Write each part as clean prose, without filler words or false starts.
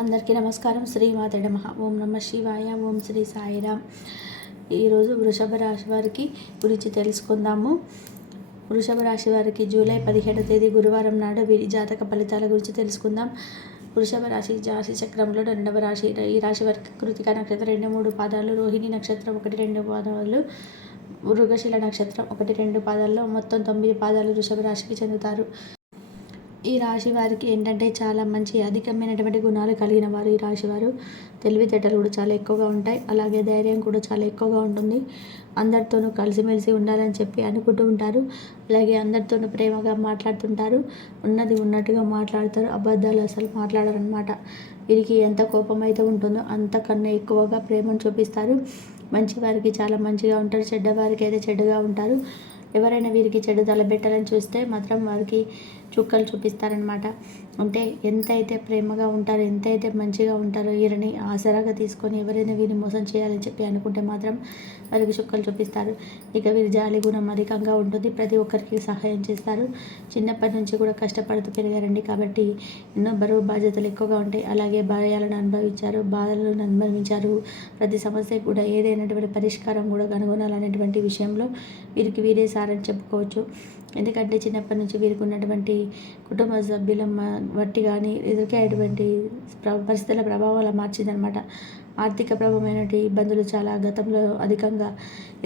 అందరికీ నమస్కారం. శ్రీమాతే నమః. ఓం నమ శివాయ. ఓం శ్రీ సాయిరామ్. ఈరోజు వృషభ రాశి వారికి గురించి తెలుసుకుందాము. వృషభ రాశి వారికి జూలై 17వ తేదీ గురువారం నాడు వీరి జాతక ఫలితాల గురించి తెలుసుకుందాం. వృషభ రాశి చక్రంలో రెండవ రాశి. ఈ రాశి వారికి కృతిక నక్షత్రం 2-3 పాదాలు, రోహిణి నక్షత్రం 1-2 పాదాలు, మృగశిల నక్షత్రం 1-2 పాదాల్లో మొత్తం 9 పాదాలు వృషభ రాశికి చెందుతారు. ఈ రాశి వారికి ఏంటంటే చాలా మంచి అధికమైనటువంటి గుణాలు కలిగిన వారు. ఈ రాశి వారు తెలివితేటలు కూడా చాలా ఎక్కువగా ఉంటాయి. అలాగే ధైర్యం కూడా చాలా ఎక్కువగా ఉంటుంది. అందరితోనూ కలిసిమెలిసి ఉండాలని చెప్పి అనుకుంటూ ఉంటారు. అలాగే అందరితోనూ ప్రేమగా మాట్లాడుతుంటారు. ఉన్నది ఉన్నట్టుగా మాట్లాడతారు. అబద్ధాలు అసలు మాట్లాడరనమాట. వీరికి ఎంత కోపం అయితే ఉంటుందో అంతకన్నా ఎక్కువగా ప్రేమను చూపిస్తారు. మంచి వారికి చాలా మంచిగా ఉంటారు. చెడ్డవారికి అయితే చెడ్డగా ఉంటారు. ఎవరైనా వీరికి చెడు తలబెట్టాలని చూస్తే మాత్రం వారికి చుక్కలు చూపిస్తారనమాట. అంటే ఎంతైతే ప్రేమగా ఉంటారో, ఎంతైతే మంచిగా ఉంటారో, వీరిని ఆసరాగా తీసుకొని ఎవరైనా వీరిని మోసం చేయాలని చెప్పి అనుకుంటే మాత్రం వారికి చుక్కలు చూపిస్తారు. ఇక వీరి జాలి గుణం అధికంగా ఉంటుంది. ప్రతి ఒక్కరికి సహాయం చేస్తారు. చిన్నప్పటి నుంచి కూడా కష్టపడుతూ పెరిగారండి కాబట్టి ఎన్నో బరువు బాధ్యతలు ఎక్కువగా ఉంటాయి. అలాగే భయాలను అనుభవించారు, బాధలను అనుభవించారు. ప్రతి సమస్యకు కూడా ఏదైనటువంటి పరిష్కారం కూడా కనుగొనాలనేటువంటి విషయంలో వీరికి వీరే సారని చెప్పుకోవచ్చు. ఎందుకంటే చిన్నప్పటి నుంచి వీరికి ఉన్నటువంటి కుటుంబ సభ్యుల బట్టి కానీ ఎదుర్కొనేటువంటి పరిస్థితుల ప్రభావం అలా మార్చిందనమాట. ఆర్థిక ప్రభావమైనటువంటి ఇబ్బందులు చాలా గతంలో అధికంగా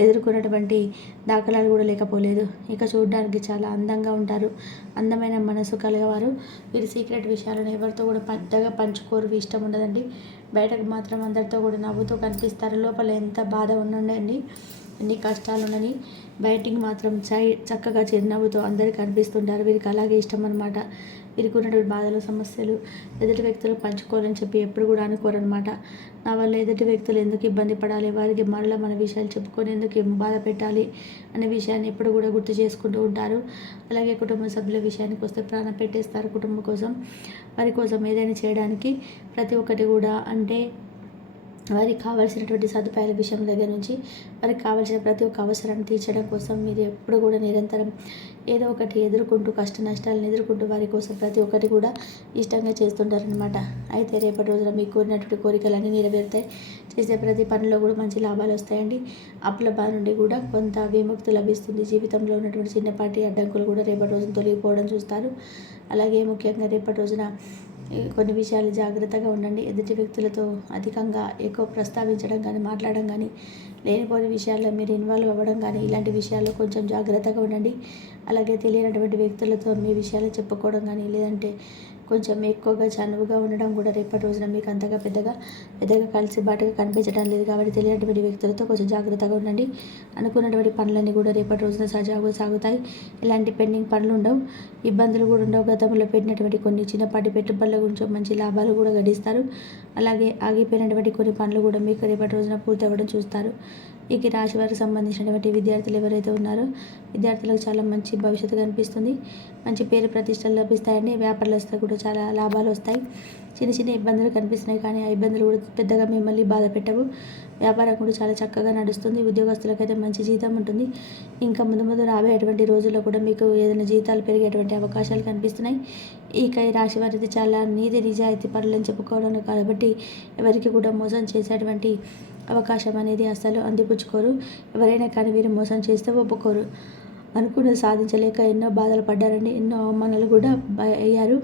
ఎదుర్కొన్నటువంటి దాఖలాలు కూడా లేకపోలేదు. ఇక చూడడానికి చాలా అందంగా ఉంటారు. అందమైన మనసు కలగవారు. వీరి సీక్రెట్ విషయాలను ఎవరితో కూడా పెద్దగా పంచుకోరు. ఇష్టం ఉండదండి. బయటకు మాత్రం అందరితో కూడా నవ్వుతూ కనిపిస్తారు. లోపల ఎంత బాధ ఉండండి, ఎన్ని కష్టాలు ఉండని బయటికి మాత్రం చక్కగా చిరునవ్వుతో అందరికీ కనిపిస్తుంటారు. వీరికి అలాగే ఇష్టం అనమాట. వీరికి ఉన్నటువంటి బాధలు, సమస్యలు ఎదుటి వ్యక్తులు పంచుకోవాలని చెప్పి ఎప్పుడు కూడా అనుకోరనమాట. నా వల్ల ఎదుటి వ్యక్తులు ఎందుకు ఇబ్బంది పడాలి, వారికి మరలా మన విషయాలు చెప్పుకొని ఎందుకు బాధ పెట్టాలి అనే విషయాన్ని ఎప్పుడు కూడా గుర్తు చేసుకుంటూ ఉంటారు. అలాగే కుటుంబ సభ్యుల విషయానికి వస్తే ప్రాణం పెట్టేస్తారు కుటుంబం కోసం. వారి కోసం ఏదైనా చేయడానికి ప్రతి ఒక్కటి కూడా అంటే వారికి కావాల్సినటువంటి సదుపాయాల విషయం దగ్గర నుంచి వారికి కావాల్సిన ప్రతి ఒక్క అవసరాన్ని తీర్చడం కోసం మీరు ఎప్పుడు కూడా నిరంతరం ఏదో ఒకటి ఎదుర్కొంటూ కష్ట నష్టాలను ఎదుర్కొంటూ వారి కోసం ప్రతి ఒక్కటి కూడా ఇష్టంగా చేస్తుంటారనమాట. అయితే రేపటి రోజున మీకు కోరినటువంటి కోరికలన్నీ నెరవేరుతాయి. చేసే ప్రతి పనిలో కూడా మంచి లాభాలు వస్తాయండి. అప్పుల బాధ నుండి కూడా కొంత విముక్తి లభిస్తుంది. జీవితంలో ఉన్నటువంటి చిన్నపాటి అడ్డంకులు కూడా రేపటి రోజున తొలగిపోవడం చూస్తారు. అలాగే ముఖ్యంగా రేపటి రోజున కొన్ని విషయాలు జాగ్రత్తగా ఉండండి. ఎదుటి వ్యక్తులతో అధికంగా ఎక్కువ ప్రస్తావించడం కానీ, మాట్లాడడం కానీ, లేనిపోని విషయాల్లో మీరు ఇన్వాల్వ్ అవ్వడం కానీ, ఇలాంటి విషయాల్లో కొంచెం జాగ్రత్తగా ఉండండి. అలాగే తెలియనటువంటి వ్యక్తులతో మీ విషయాలు చెప్పుకోవడం కానీ, లేదంటే కొంచెం ఎక్కువగా చనువుగా ఉండడం కూడా రేపటి రోజున మీకు అంతగా పెద్దగా కలిసి బాటుగా కనిపించడం లేదు. కాబట్టి తెలియనటువంటి వ్యక్తులతో కొంచెం జాగ్రత్తగా ఉండండి. అనుకున్నటువంటి పనులన్నీ కూడా రేపటి రోజున సజావుగా సాగుతాయి. ఎలాంటి పెండింగ్ పనులు ఉండవు, ఇబ్బందులు కూడా ఉండవు. గతంలో పెట్టినటువంటి కొన్ని చిన్నపాటి పెట్టుబడుల గురించి మంచి లాభాలు కూడా గడిస్తారు. అలాగే ఆగిపోయినటువంటి కొన్ని పనులు కూడా మీకు రేపటి రోజున పూర్తి అవ్వడం చూస్తారు. ఈ రాశి వారికి సంబంధించినటువంటి విద్యార్థులు ఎవరైతే ఉన్నారో విద్యార్థులకు చాలా మంచి భవిష్యత్తు కనిపిస్తుంది. మంచి పేరు ప్రతిష్టలు లభిస్తాయండి. వ్యాపారస్తులకు కూడా చాలా లాభాలు వస్తాయి. చిన్న చిన్న ఇబ్బందులు కనిపిస్తున్నాయి కానీ ఆ ఇబ్బందులు కూడా పెద్దగా మిమ్మల్ని బాధ పెట్టవు. వ్యాపారం కూడా చాలా చక్కగా నడుస్తుంది. ఉద్యోగస్తులకైతే మంచి జీతం ఉంటుంది. ఇంకా ముందు రాబోయేటువంటి రోజుల్లో కూడా మీకు ఏదైనా జీతాలు పెరిగేటువంటి అవకాశాలు కనిపిస్తున్నాయి. ఈ రాశి వారిది చాలా నీతి నిజాయితీ పనులని చెప్పుకోవడం కాబట్టి ఎవరికి కూడా మోసం చేసేటువంటి అవకాశం అనేది అస్సలు అందిపుచ్చుకోరు. ఎవరైనా కానీ వీరు మోసం చేస్తే ఒప్పుకోరు. అనుకున్నది సాధించలేక ఎన్నో బాధలు పడ్డారండి. ఎన్నో అవమానాలు కూడా అయ్యారు.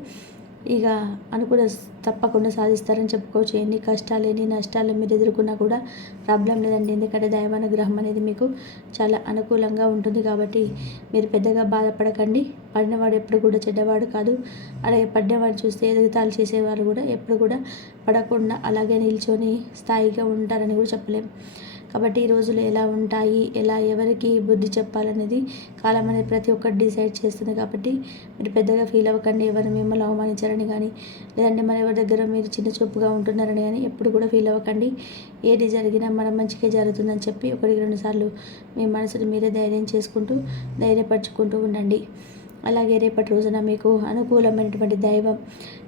ఇక అనుకున్న తప్పకుండా సాధిస్తారని చెప్పుకోవచ్చు. ఎన్ని కష్టాలు ఎన్ని నష్టాలు మీరు ఎదుర్కొన్నా కూడా ప్రాబ్లం లేదండి. ఎందుకంటే దైవానుగ్రహం అనేది మీకు చాలా అనుకూలంగా ఉంటుంది. కాబట్టి మీరు పెద్దగా బాధపడకండి. పడినవాడు ఎప్పుడు కూడా చెడ్డవాడు కాదు. అలాగే పడినవాడు చూస్తే ఎదుగుతాలు చేసేవారు కూడా ఎప్పుడు కూడా పడకుండా అలాగే నిల్చొని స్థాయిగా ఉంటారని కూడా చెప్పలేం. కాబట్టి ఈ రోజులు ఎలా ఉంటాయి, ఎలా ఎవరికి బుద్ధి చెప్పాలనేది కాలం అనేది ప్రతి ఒక్కటి డిసైడ్ చేస్తుంది. కాబట్టి మీరు పెద్దగా ఫీల్ అవ్వకండి. ఎవరు మిమ్మల్ని అవమానించారని కానీ, లేదంటే మన ఎవరి దగ్గర మీరు చిన్న చూపుగా ఉంటున్నారని కానీ ఎప్పుడు కూడా ఫీల్ అవ్వకండి. ఏది జరిగినా మన మంచిగా జరుగుతుందని చెప్పి 1-2 సార్లు మీ మనసుని మీరే ధైర్యం చేసుకుంటూ ధైర్యపరచుకుంటూ ఉండండి. అలాగే రేపటి రోజున మీకు అనుకూలమైనటువంటి దైవం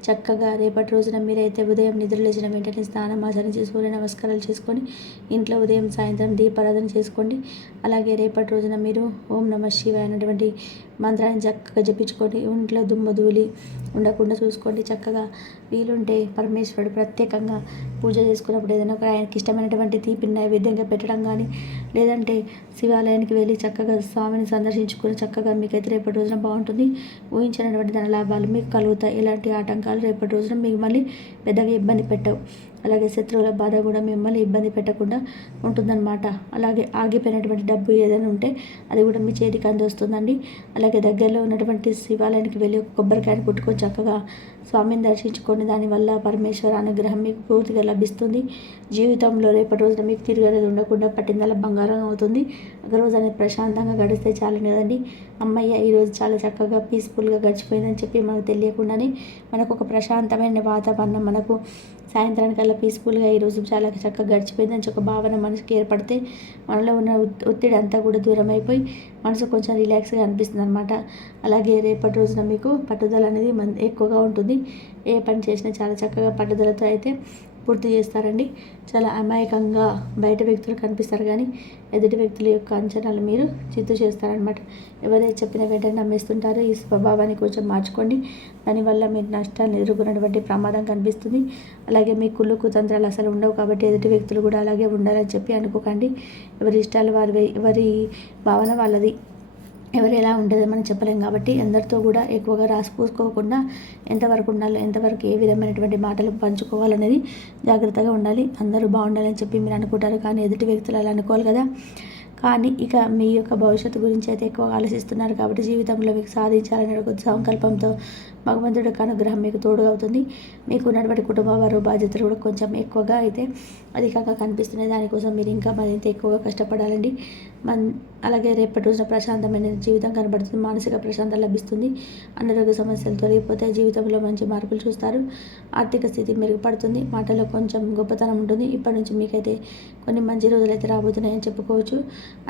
చక్కగా రేపటి రోజున మీరైతే ఉదయం నిద్రలేచిన వెంటనే స్నానం ఆచరించి సూర్య నమస్కారాలు చేసుకొని ఇంట్లో ఉదయం సాయంత్రం దీపారాధన చేసుకోండి. అలాగే రేపటి రోజున మీరు ఓం నమ శివాయ అనేటువంటి మంత్రాన్ని చక్కగా జపించుకొని ఇంట్లో దుమ్ము ధూళి ఉండకుండా చూసుకోండి. చక్కగా వీలుంటే పరమేశ్వరుడు ప్రత్యేకంగా పూజ చేసుకున్నప్పుడు ఏదైనా ఒక ఆయనకి ఇష్టమైనటువంటి తీపిని నైవేద్యంగా పెట్టడం కానీ, లేదంటే శివాలయానికి వెళ్ళి చక్కగా స్వామిని సందర్శించుకొని చక్కగా మీకైతే రేపటి రోజున బాగుంటుంది. ఊహించినటువంటి ధన లాభాలు మీకు కలుగుతాయి. ఎలాంటి ఆటంకాలు రేపటి రోజున మీకు మళ్ళీ పెద్దగా ఇబ్బంది పెట్టవు. అలాగే శత్రువుల బాధ కూడా మిమ్మల్ని ఇబ్బంది పెట్టకుండా ఉంటుందన్నమాట. అలాగే ఆగిపోయినటువంటి డబ్బు ఏదైనా ఉంటే అది కూడా మీ చేతికి అందిస్తుందండి. అలాగే దగ్గరలో ఉన్నటువంటి శివాలయానికి వెళ్ళి ఒక కొబ్బరికాయను కొట్టుకొని చక్కగా స్వామిని దర్శించుకొని దానివల్ల పరమేశ్వర అనుగ్రహం మీకు పూర్తిగా లభిస్తుంది. జీవితంలో రేపటి రోజున మీకు తిరగలేదు ఉండకుండా పట్టిందల్లా బంగారం అవుతుంది. ఒక రోజు అనేది ప్రశాంతంగా గడిస్తే చాలు కదండి. అమ్మయ్య ఈరోజు చాలా చక్కగా పీస్ఫుల్గా గడిచిపోయిందని చెప్పి మనకు తెలియకుండానే మనకు ఒక ప్రశాంతమైన వాతావరణం మనకు సాయంత్రానికల్లా పీస్ఫుల్గా ఈరోజు చాలా చక్కగా గడిచిపోయిందని ఒక భావన మనసుకి ఏర్పడితే మనలో ఉన్న ఒత్తిడి అంతా కూడా దూరం అయిపోయి మనసు కొంచెం రిలాక్స్గా అనిపిస్తుంది అనమాట. అలాగే రేపటి రోజున మీకు పట్టుదల అనేది ఎక్కువగా ఉంటుంది. ఏ పని చేసినా చాలా చక్కగా పట్టుదలతో అయితే పూర్తి చేస్తారండి. చాలా అమాయకంగా బయట వ్యక్తులు కనిపిస్తారు కానీ ఎదుటి వ్యక్తుల యొక్క అంచనాలు మీరు చిత్తు చేస్తారనమాట. ఎవరైతే చెప్పిన వెంటనే నమ్మేస్తుంటారో ఈ స్వభావాన్ని కొంచెం మార్చుకోండి. దానివల్ల మీరు నష్టాన్ని ఎదుర్కొన్నటువంటి ప్రమాదం కనిపిస్తుంది. అలాగే మీ కుళ్ళు కుతంత్రాలు అసలు ఉండవు కాబట్టి ఎదుటి వ్యక్తులు కూడా అలాగే ఉండాలని చెప్పి అనుకోకండి. ఎవరి ఇష్టాలు వారివి, ఎవరి భావన వాళ్ళది. ఎవరు ఎలా ఉంటుందో మనం చెప్పలేం కాబట్టి అందరితో కూడా ఎక్కువగా రాసిపూసుకోకుండా ఎంతవరకు ఉండాలో, ఎంతవరకు ఏ విధమైనటువంటి మాటలు పంచుకోవాలనేది జాగ్రత్తగా ఉండాలి. అందరూ బాగుండాలని చెప్పి మీరు అనుకుంటారు కానీ ఎదుటి వ్యక్తులు అలా అనుకోవాలి కదా. కానీ ఇక మీ యొక్క భవిష్యత్తు గురించి అయితే ఎక్కువగా ఆలోచిస్తున్నారు కాబట్టి జీవితంలో మీకు సాధించాలనే ఒక సంకల్పంతో భగవంతుడి యొక్క అనుగ్రహం మీకు తోడుగా అవుతుంది. మీకు ఉన్నటువంటి కుటుంబ వారు బాధ్యతలు కూడా కొంచెం ఎక్కువగా అయితే అధికంగా కనిపిస్తున్నాయి. దానికోసం మీరు ఇంకా మరింత ఎక్కువగా కష్టపడాలండి. అలాగే రేపటి రోజున ప్రశాంతమైన జీవితం కనబడుతుంది. మానసిక ప్రశాంతత లభిస్తుంది. అనారోగ్య సమస్యలు తొలగిపోతే జీవితంలో మంచి మార్పులు చూస్తారు. ఆర్థిక స్థితి మెరుగుపడుతుంది. మాటలో కొంచెం గొప్పతనం ఉంటుంది. ఇప్పటి నుంచి మీకైతే కొన్ని మంచి రోజులు అయితే రాబోతున్నాయని చెప్పుకోవచ్చు.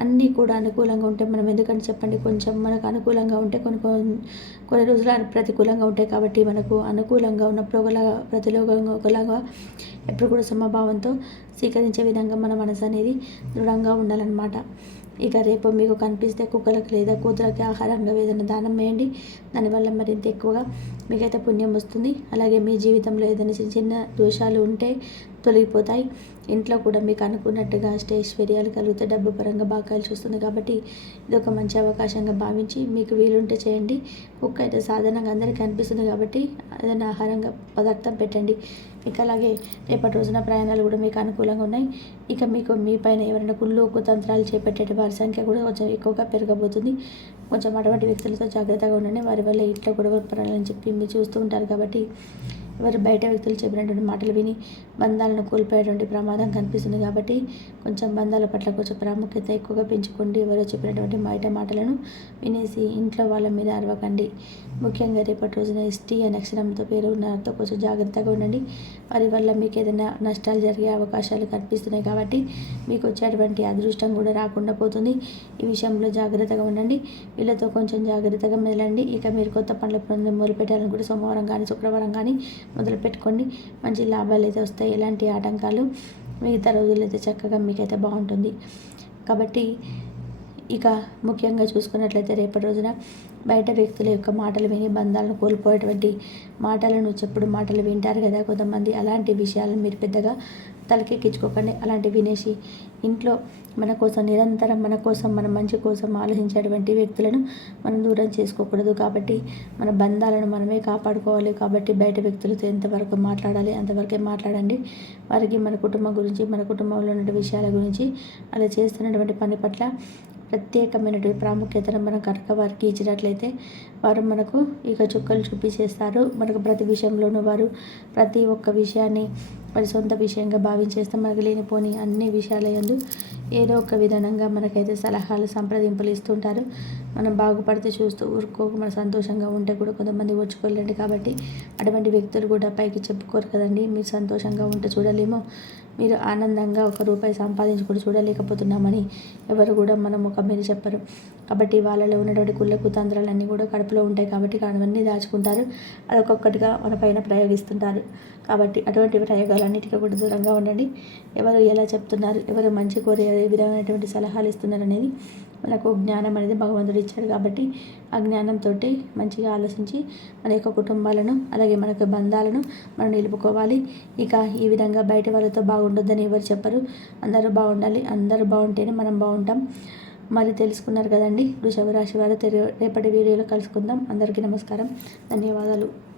అన్నీ కూడా అనుకూలంగా ఉంటే మనం ఎందుకంటే చెప్పండి, కొంచెం మనకు అనుకూలంగా ఉంటే కొన్ని రోజులు ప్రతికూలంగా ఉంటాయి కాబట్టి మనకు అనుకూలంగా ఉన్నప్పుడు ఒకలాగా ఎప్పుడు కూడా సమభావంతో స్వీకరించే విధంగా మన మనసు అనేది దృఢంగా ఉండాలన్నమాట. ఇక రేపు మీకు కనిపిస్తే కుక్కలకు లేదా కూతురకి ఆహారంగా ఏదైనా దానం వేయండి. దానివల్ల మరింత ఎక్కువగా మీకైతే పుణ్యం వస్తుంది. అలాగే మీ జీవితంలో ఏదైనా చిన్న చిన్న దోషాలు ఉంటే తొలగిపోతాయి. ఇంట్లో కూడా మీకు అనుకున్నట్టుగా అష్టైశ్వర్యాలు కలిగితే డబ్బు పరంగా బాకాలు చూస్తుంది కాబట్టి ఇది ఒక మంచి అవకాశంగా భావించి మీకు వీలుంటే చేయండి. కుక్క అయితే సాధారణంగా అందరికీ కనిపిస్తుంది కాబట్టి ఏదైనా ఆహారంగా పదార్థం పెట్టండి. ఇక అలాగే రేపటి రోజున ప్రయాణాలు కూడా మీకు అనుకూలంగా ఉన్నాయి. ఇక మీకు మీ పైన ఎవరైనా కుళ్ళు కుతంత్రాలు చేపట్టే వారి సంఖ్య కూడా కొంచెం ఎక్కువగా పెరగబోతుంది. కొంచెం అటువంటి వ్యక్తులతో జాగ్రత్తగా ఉండండి. వారి వల్ల ఇంట్లో గొడవ పడాలని చెప్పి మీరు చూస్తూ ఉంటారు కాబట్టి ఎవరు బయట వ్యక్తులు చెప్పినటువంటి మాటలు విని బంధాలను కోల్పోయేటువంటి ప్రమాదం కనిపిస్తుంది కాబట్టి కొంచెం బంధాల పట్ల కొంచెం ప్రాముఖ్యత ఎక్కువగా పెంచుకోండి. ఎవరో చెప్పినటువంటి బయట మాటలను వినేసి ఇంట్లో వాళ్ళ మీద అరవకండి. ముఖ్యంగా రేపటి రోజున ఎస్టీ అనే అక్షరంతో పేరు ఉన్నతో కొంచెం జాగ్రత్తగా ఉండండి. వారి వల్ల మీకు ఏదైనా నష్టాలు జరిగే అవకాశాలు కనిపిస్తున్నాయి కాబట్టి మీకు వచ్చేటువంటి అదృష్టం కూడా రాకుండా పోతుంది. ఈ విషయంలో జాగ్రత్తగా ఉండండి. వీళ్ళతో కొంచెం జాగ్రత్తగా మెదలండి. ఇక మీరు కొత్త పనుల మొదలు పెట్టాలనుకుంటే సోమవారం కానీ శుక్రవారం కానీ మొదలు పెట్టుకోండి. మంచి లాభాలు అయితే వస్తాయి. ఎలాంటి ఆటంకాలు మిగతా రోజులైతే చక్కగా మీకైతే బాగుంటుంది. కాబట్టి ఇక ముఖ్యంగా చూసుకున్నట్లయితే రేపటి రోజున బయట వ్యక్తుల యొక్క మాటలు విని బంధాలను కోల్పోయేటువంటి చెప్పుడు మాటలు వింటారు కదా కొంతమంది. అలాంటి విషయాలను మీరు పెద్దగా తలకెక్కించుకోకండి. అలాంటివి వినేసి ఇంట్లో మన కోసం నిరంతరం మన మంచి కోసం ఆలోచించేటువంటి వ్యక్తులను మనం దూరం చేసుకోకూడదు. కాబట్టి మన బంధాలను మనమే కాపాడుకోవాలి. కాబట్టి బయట వ్యక్తులతో ఎంతవరకు మాట్లాడాలి అంతవరకే మాట్లాడండి. వారికి మన కుటుంబం గురించి, మన కుటుంబంలో ఉన్న విషయాల గురించి, అలా చేస్తున్నటువంటి పని పట్ల ప్రత్యేకమైనటువంటి ప్రాముఖ్యతను మనం కనుక వారికి ఇచ్చినట్లయితే వారు మనకు ఇక చుక్కలు చూపించేస్తారు. మనకు ప్రతి విషయంలోనూ వారు ప్రతి ఒక్క విషయాన్ని వారి సొంత విషయంగా భావించేస్తే మనకు లేనిపోని అన్ని విషయాల యందు ఏదో ఒక విధానంగా మనకైతే సలహాలు సంప్రదింపులు ఇస్తుంటారు. మనం బాగుపడితే చూస్తూ ఊరుకోక మన సంతోషంగా ఉంటే కూడా కొంతమంది ఓర్చుకోలేండి. కాబట్టి అటువంటి వ్యక్తులు కూడా పైకి చెప్పుకోరు కదండి. మీరు సంతోషంగా ఉంటే చూడలేమో, మీరు ఆనందంగా ₹1 సంపాదించుకుంటూ చూడలేకపోతున్నామని ఎవరు కూడా మన ముఖం మీద చెప్పరు. కాబట్టి వాళ్ళలో ఉన్నటువంటి కుళ్ళ కుతంత్రాలన్నీ కూడా కడుపులో ఉంటాయి కాబట్టి అవన్నీ దాచుకుంటారు. అది ఒక్కొక్కటిగా మన పైన ప్రయోగిస్తుంటారు. కాబట్టి అటువంటి ప్రయోగాలన్నిటికీ కూడా దూరంగా ఉండండి. ఎవరు ఎలా చెప్తున్నారు, ఎవరు మంచి కోరే ఏ విధమైనటువంటి సలహాలు ఇస్తున్నారు అనేది మనకు జ్ఞానం అనేది భగవంతుడు ఇచ్చాడు. కాబట్టి ఆ జ్ఞానంతో మంచిగా ఆలోచించి మన యొక్క కుటుంబాలను అలాగే మన యొక్క బంధాలను మనం నిలుపుకోవాలి. ఇక ఈ విధంగా బయట వాళ్ళతో బాగుండొద్దని ఎవరు చెప్పరు. అందరూ బాగుండాలి. అందరూ బాగుంటేనే మనం బాగుంటాం. మరి తెలుసుకున్నారు కదండి వృషభ రాశి వారు. రేపటి వీడియోలో కలుసుకుందాం. అందరికీ నమస్కారం. ధన్యవాదాలు.